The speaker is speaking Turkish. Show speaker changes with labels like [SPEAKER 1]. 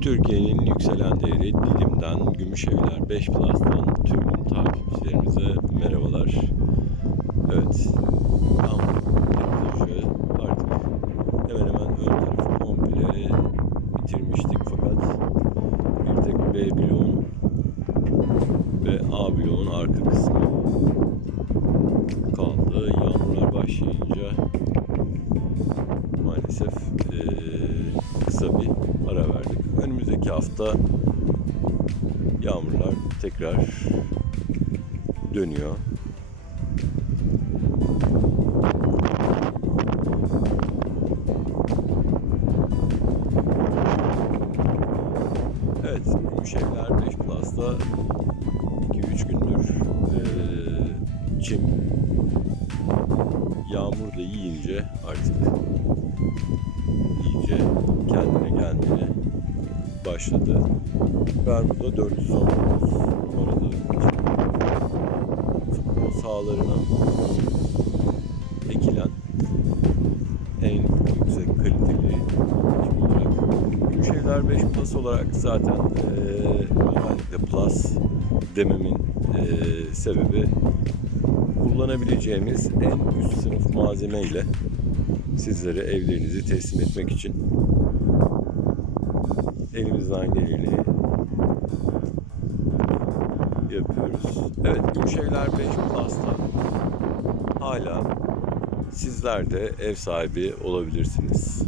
[SPEAKER 1] Türkiye'nin yükselen değeri Didim'den, Gümüşevler 5 Plus'tan tüm takipçilerimize merhabalar. Evet, tam teknoloji artık hemen hemen ön tarafı komple bitirmiştik fakat bir tek B bloğun ve A bloğun arka kısmı kaldı. Yağmurlar başlayınca maalesef eee, kısa bir. Önümüzdeki hafta yağmurlar tekrar dönüyor. Evet, Gümüşevler 5 Plus'ta 2-3 gündür eee, çim yağmur da yiyince artık iyice kendine gelmeye başladı. Bermuda 419 numaralı futbol sahalarına ekilen en yüksek kaliteli çim olarak. Gümüşevler 5 Plus olarak zaten özellikle Plus dememin eee, sebebi kullanabileceğimiz en üst sınıf malzeme ile sizlere evlerinizi teslim etmek için elimizden geleni yapıyoruz. Evet, Gümüşevler 5 Plus'ta hala sizler de ev sahibi olabilirsiniz.